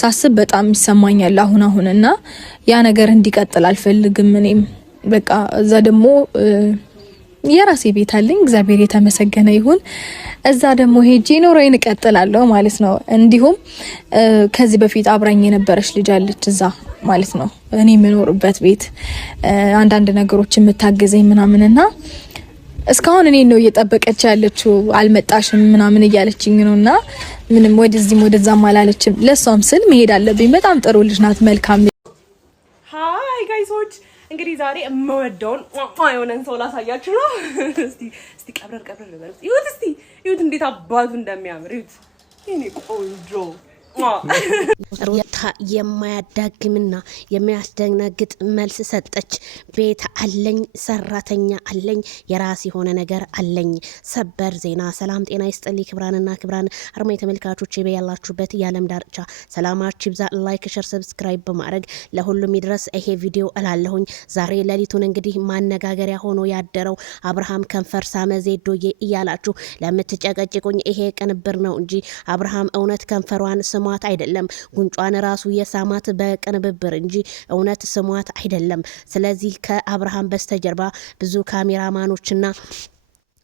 ሳስብ በጣም ይሰማኛል አሁንና ያ ነገር እንዲቀጥል አልፈልግም። እኔም በቃ እዛ ደግሞ የራሴ ቤት አለኝ እግዚአብሔር የተመሰገነ ይሁን። እዛ ደግሞ ሄጄ ኖሬን እቀጥላለሁ ማለት ነው። እንዲሁም ከዚህ በፊት አብራኝ የነበረች ልጅ አለች እዛ ማለት ነው እኔ የምኖርበት ቤት አንዳንድ ነገሮች የምታገዘኝ ምናምንና እስካሁን እኔ ነው እየጠበቀች ያለችው አልመጣሽም ምናምን እያለችኝ ነውና ምንም ወደዚህም ወደዛም አላለችም። ለሷም ስል መሄድ አለብኝ። በጣም ጥሩ ልጅ ናት፣ መልካም። ሃይ ጋይሶች እንግዲህ ዛሬ እመወደውን የሆነን ሰው ላሳያችሁ ነው። እስቲ ቀብረር ልበል። ይሁት እንዴት አባቱ እንደሚያምር ይሁት። የኔ ቆንጆ ሩታ የማያዳግምና የሚያስደነግጥ መልስ ሰጠች። ቤት አለኝ፣ ሰራተኛ አለኝ፣ የራስ የሆነ ነገር አለኝ። ሰበር ዜና። ሰላም ጤና ይስጥልኝ ክብራንና ክብራን አርማ ተመልካቾች በያላችሁበት የዓለም ዳርቻ ሰላማችሁ ይብዛ። ላይክ፣ ሸር፣ ሰብስክራይብ በማድረግ ለሁሉም ይድረስ ይሄ ቪዲዮ እላለሁኝ። ዛሬ ሌሊቱን እንግዲህ ማነጋገሪያ ሆኖ ያደረው አብርሃም ከንፈር ሳመ ዜዶዬ እያላችሁ ለምትጨቀጭቁኝ ይሄ ቅንብር ነው እንጂ አብርሃም እውነት ከንፈሯን ስሟት አይደለም፣ ጉንጯን ራሱ የሳማት በቅንብብር እንጂ እውነት ስሟት አይደለም። ስለዚህ ከአብርሃም በስተጀርባ ብዙ ካሜራማኖችና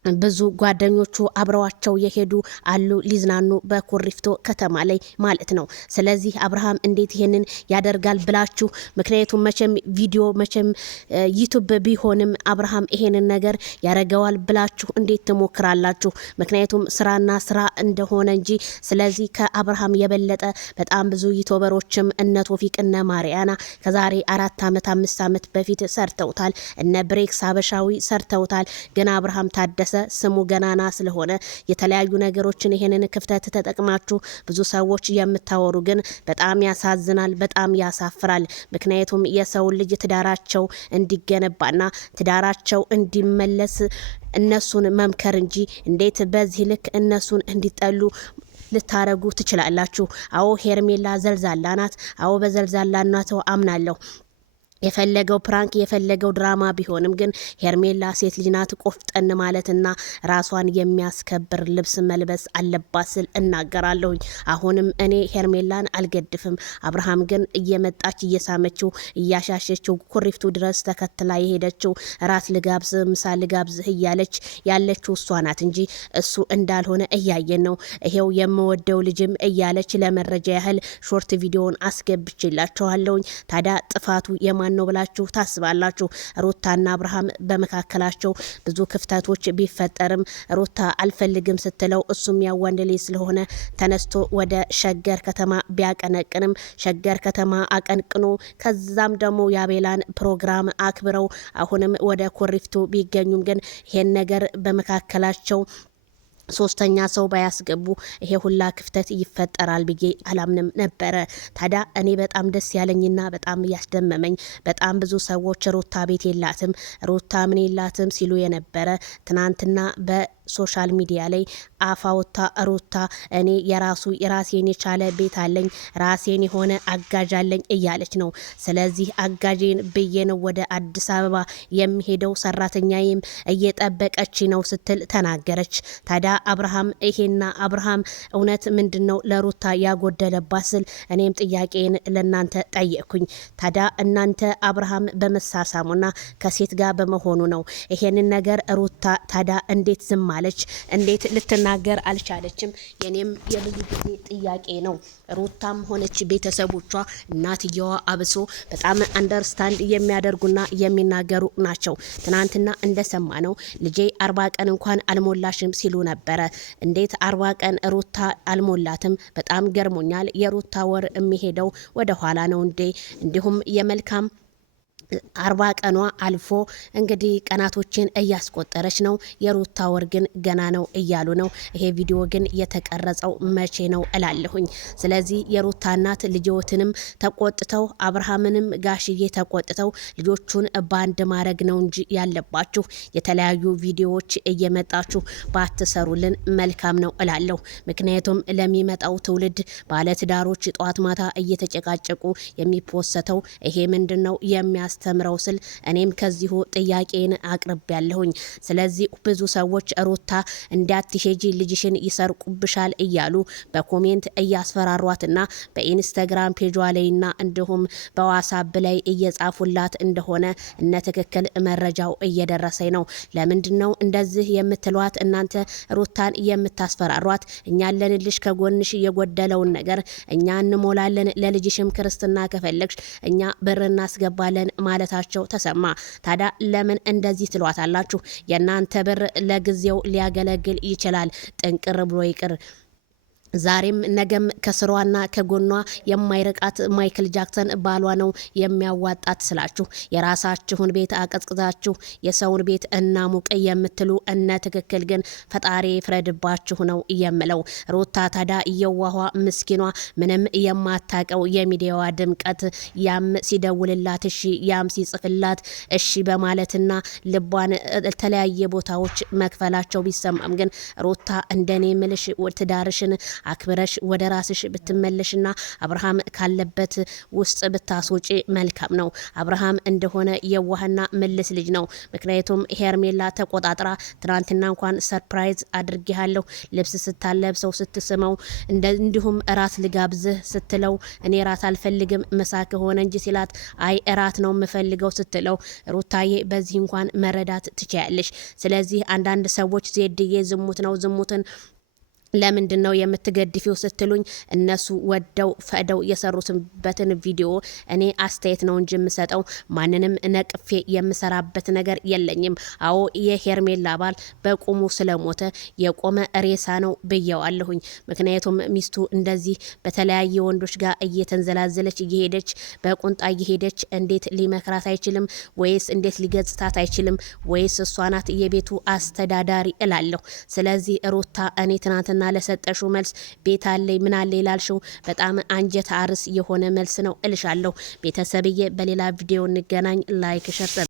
ብዙ ጓደኞቹ አብረዋቸው የሄዱ አሉ ሊዝናኑ በኩሪፍቶ ከተማ ላይ ማለት ነው። ስለዚህ አብርሃም እንዴት ይሄንን ያደርጋል ብላችሁ ምክንያቱም መቼም ቪዲዮ መቼም ዩቲዩብ ቢሆንም አብርሃም ይሄንን ነገር ያረጋዋል ብላችሁ እንዴት ትሞክራላችሁ? ምክንያቱም ስራና ስራ እንደሆነ እንጂ። ስለዚህ ከአብርሃም የበለጠ በጣም ብዙ ዩቲዩበሮችም እነ ቶፊቅ እነ ማሪያና ከዛሬ 4 ዓመት 5 ዓመት በፊት ሰርተውታል። እነ ብሬክስ ሀበሻዊ ሰርተውታል። ግን አብርሃም ታደሰ ስሙ ገናና ስለሆነ የተለያዩ ነገሮችን ይሄንን ክፍተት ተጠቅማችሁ ብዙ ሰዎች የምታወሩ ግን በጣም ያሳዝናል፣ በጣም ያሳፍራል። ምክንያቱም የሰው ልጅ ትዳራቸው እንዲገነባና ትዳራቸው እንዲመለስ እነሱን መምከር እንጂ እንዴት በዚህ ልክ እነሱን እንዲጠሉ ልታረጉ ትችላላችሁ? አዎ ሄርሜላ ዘልዛላ ናት። አዎ በዘልዛላነቷ አምናለሁ። የፈለገው ፕራንክ የፈለገው ድራማ ቢሆንም ግን ሄርሜላ ሴት ልጅ ናት። ቆፍጠን ማለትና ራሷን የሚያስከብር ልብስ መልበስ አለባት ስል እናገራለሁኝ። አሁንም እኔ ሄርሜላን አልገድፍም። አብርሃም ግን እየመጣች እየሳመችው እያሻሸችው ኩሪፍቱ ድረስ ተከትላ የሄደችው ራት ልጋብዝ ምሳ ልጋብዝ እያለች ያለችው እሷ ናት እንጂ እሱ እንዳልሆነ እያየን ነው። ይሄው የምወደው ልጅም እያለች ለመረጃ ያህል ሾርት ቪዲዮን አስገብቼላችኋለሁኝ። ታዲያ ጥፋቱ ነው ብላችሁ ታስባላችሁ? ሩታና አብርሃም በመካከላቸው ብዙ ክፍተቶች ቢፈጠርም ሩታ አልፈልግም ስትለው እሱም ያው ወንድ ልጅ ስለሆነ ተነስቶ ወደ ሸገር ከተማ ቢያቀነቅንም ሸገር ከተማ አቀንቅኖ ከዛም ደግሞ የአቤላን ፕሮግራም አክብረው አሁንም ወደ ኩሪፍቱ ቢገኙም ግን ይሄን ነገር በመካከላቸው ሶስተኛ ሰው ባያስገቡ ይሄ ሁላ ክፍተት ይፈጠራል ብዬ አላምንም ነበረ። ታዲያ እኔ በጣም ደስ ያለኝና በጣም ያስደመመኝ በጣም ብዙ ሰዎች ሩታ ቤት የላትም ሩታ ምን የላትም ሲሉ የነበረ ትናንትና በሶሻል ሚዲያ ላይ አፋውታ ሩታ እኔ የራሴን የቻለ ቤት አለኝ ራሴን የሆነ አጋዥ አለኝ እያለች ነው። ስለዚህ አጋዥን ብዬ ነው ወደ አዲስ አበባ የሚሄደው ሰራተኛዬም እየጠበቀች ነው ስትል ተናገረች። ታዲያ አብርሃም ይሄና አብርሃም እውነት ምንድነው ለሩታ ያጎደለባት ስል እኔም ጥያቄን ለናንተ ጠየቅኩኝ። ታዲያ እናንተ አብርሃም በመሳሳሙና ከሴት ጋር በመሆኑ ነው ይሄንን ነገር ሩታ ታዲያ እንዴት ዝም አለች? እንዴት ልትናገር አልቻለችም? የኔም የብዙ ጊዜ ጥያቄ ነው። ሩታም ሆነች ቤተሰቦቿ እናትየዋ አብሶ በጣም አንደርስታንድ የሚያደርጉና የሚናገሩ ናቸው። ትናንትና እንደሰማ ነው ልጄ 40 ቀን እንኳን አልሞላሽም ሲሉ ነበር። እንዴት 40 ቀን ሩታ አልሞላትም? በጣም ገርሞኛል። የሩታ ወር የሚሄደው ወደ ኋላ ነው እንዴ? እንዲሁም የመልካም 40 ቀኗ አልፎ እንግዲህ ቀናቶችን እያስቆጠረች ነው። የሩታ ወር ግን ገና ነው እያሉ ነው። ይሄ ቪዲዮ ግን የተቀረጸው መቼ ነው እላለሁኝ። ስለዚህ የሩታ እናት ልጆትንም ተቆጥተው አብርሃምንም ጋሽዬ ተቆጥተው ልጆቹን ባንድ ማድረግ ነው እንጂ ያለባችሁ የተለያዩ ቪዲዮዎች እየመጣችሁ ባትሰሩልን መልካም ነው እላለሁ። ምክንያቱም ለሚመጣው ትውልድ ባለትዳሮች ጧት ማታ እየተጨቃጨቁ የሚፖሰተው ይሄ ምንድነው የሚያስ ላስተምረው ስል እኔም ከዚሁ ጥያቄን አቅርቤያለሁኝ። ስለዚህ ብዙ ሰዎች ሩታ እንዳትሄጂ ልጅሽን ይሰርቁብሻል እያሉ በኮሜንት እያስፈራሯትና በኢንስታግራም ፔጇ ላይና እንዲሁም በዋትስአፕ ላይ እየጻፉላት እንደሆነ እነ ትክክል መረጃው እየደረሰኝ ነው። ለምንድነው እንደዚህ የምትሏት እናንተ ሩታን የምታስፈራሯት? እኛ አለንልሽ፣ ከጎንሽ የጎደለውን ነገር እኛ እንሞላለን፣ ለልጅሽም ክርስትና ከፈለግሽ እኛ ብር እናስገባለን ማለታቸው ተሰማ። ታዲያ ለምን እንደዚህ ትሏታላችሁ? የእናንተ ብር ለጊዜው ሊያገለግል ይችላል፣ ጥንቅር ብሎ ይቅር። ዛሬም ነገም ከስሯና ከጎኗ የማይረቃት ማይክል ጃክሰን ባሏ ነው የሚያዋጣት ስላችሁ የራሳችሁን ቤት አቀዝቅዛችሁ የሰውን ቤት እናሙቅ የምትሉ እነ ትክክል ግን ፈጣሪ ፍረድባችሁ ነው የምለው። ሩታ ታዳ የዋኋ ምስኪኗ ምንም የማታቀው የሚዲያዋ ድምቀት ያም ሲደውልላት እሺ ያም ሲጽፍላት እሺ በማለትና ልቧን ተለያየ ቦታዎች መክፈላቸው ቢሰማም ግን ሩታ እንደኔ ምልሽ ትዳርሽን አክብረሽ ወደ ራስሽ ብትመለሽና አብርሃም ካለበት ውስጥ ብታስወጪ መልካም ነው። አብርሃም እንደሆነ የዋህና ምልስ ልጅ ነው። ምክንያቱም ሄርሜላ ተቆጣጥራ ትናንትና እንኳን ሰርፕራይዝ አድርጌሃለሁ ልብስ ስታለብሰው ስትስመው እንዲሁም እራት ልጋብዝህ ስትለው እኔ እራት አልፈልግም ምሳ ከሆነ እንጂ ሲላት አይ እራት ነው የምፈልገው ስትለው ሩታዬ በዚህ እንኳን መረዳት ትችያለሽ። ስለዚህ አንዳንድ ሰዎች ዜድዬ ዝሙት ነው ዝሙትን ለምንድን ነው የምትገድፊው ስትሉኝ እነሱ ወደው ፈደው የሰሩትበትን ቪዲዮ እኔ አስተያየት ነው እንጂ የምሰጠው ማንንም ነቅፌ የምሰራበት ነገር የለኝም። አዎ የሄርሜላ ባል በቁሙ ስለሞተ የቆመ ሬሳ ነው ብየዋለሁኝ። ምክንያቱም ሚስቱ እንደዚህ በተለያየ ወንዶች ጋር እየተንዘላዘለች እየሄደች በቁንጣ እየሄደች እንዴት ሊመክራት አይችልም? ወይስ እንዴት ሊገጽታት አይችልም? ወይስ እሷ ናት የቤቱ አስተዳዳሪ እላለሁ። ስለዚህ ሩታ እኔ ትናንትና ለሰጠሽው መልስ ቤት አለኝ ምን አለ ይላልሽው በጣም አንጀት አርስ የሆነ መልስ ነው እልሻለሁ። ቤተሰብዬ በሌላ ቪዲዮ እንገናኝ። ላይክ ሸር